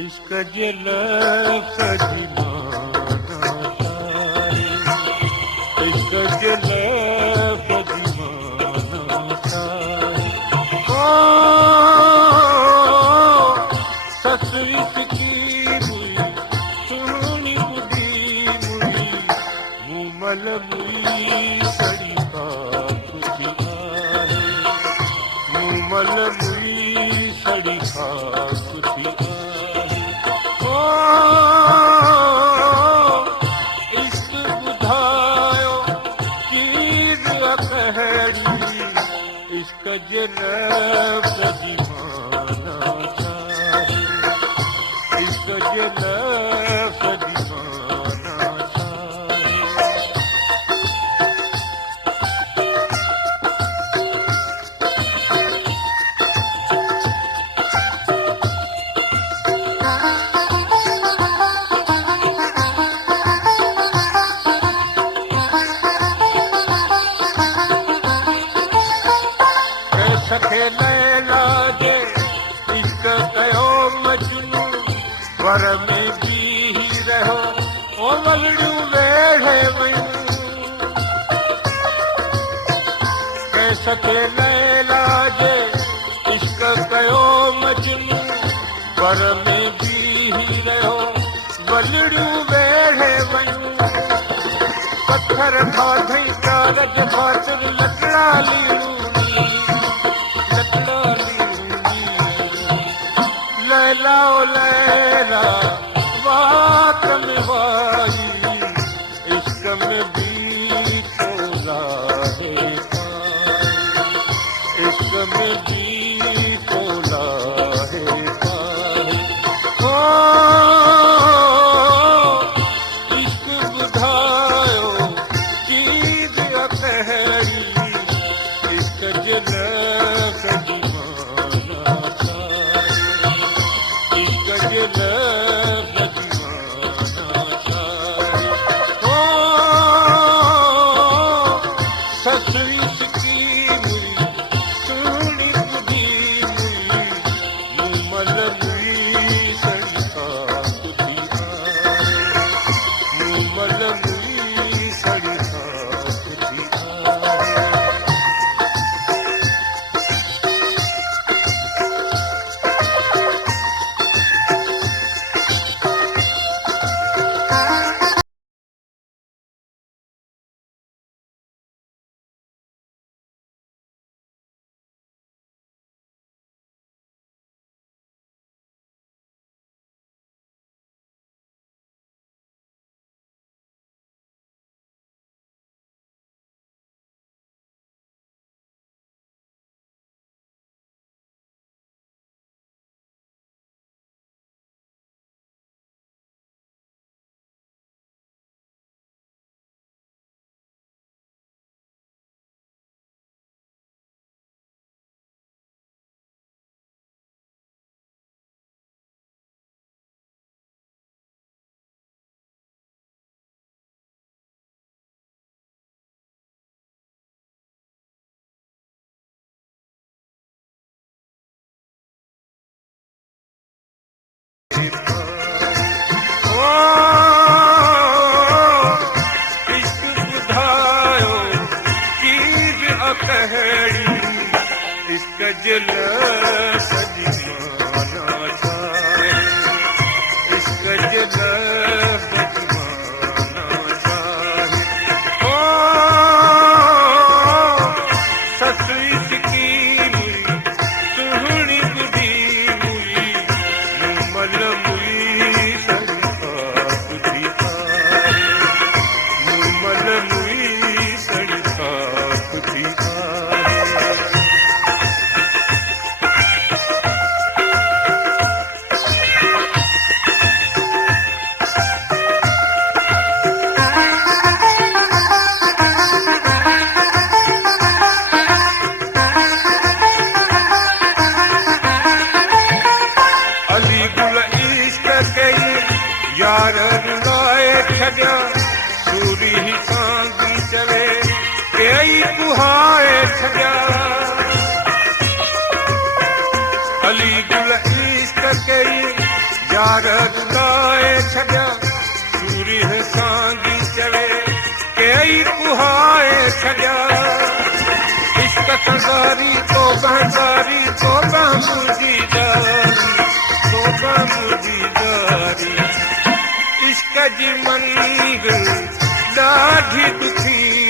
इश्क जे लफ़्ज़ जी माना छाहे इश्क जे लफ़्ज़ जी माना छाहे ससुरी सिकी हुई सुहिणी ॿुधी मुई मूमल मुई सड़ी खाक थी आहे मूमल मुई सड़ी खाक थी इश्क जे लफ़्ज़ जी माना छाहे इश्क जे लफ़्ज़ जी माना छाहे सखे लैला जे इश्क कयो मजनू घर में बीही रहो ओ वलड़ियूं वेढ़े वयूं सखे लैला जे इश्क कयो मजनू घर में बीही रहो वलड़ियूं वेढ़े वयूं पत्थर बाधई कागज ख़ातिर लकड़ा लीड़ू लैला ओ लैला बात में वाई इश्क में भी तोला है इश्क में भी तोला है ओ इश्क बुधायो चीज अकहरी इश्क जे लफ़्ज़ जी माना ससुरी सिकी मुई सुहिणी ॿुधी मुई मूमल मुई सड़ी खाक थी आहे मूमल मुई सड़ी खाक थी आहे इश्क जे लफ़्ज़ जी माना छाहे इश्क जे लफ़्ज़ जी माना छाहे ओ ससुरी सिकी मुई सुहिणी ॿुधी मुई मूमल मुई सड़ी खाक थी आहे मूमल मुई सड़ी खाक थी आहे यार लाए छॾिया सूरी सांगी चले कई कुहाए छॾिया अली गुल इश्क कई यार रुलाए छॾिया सूरी सांगी चवे कई कुहाए छॾिया इश्क संसारी तो बहदारी तो मुझी दारी इश्क जी मंज़िल ॾाढी दुखी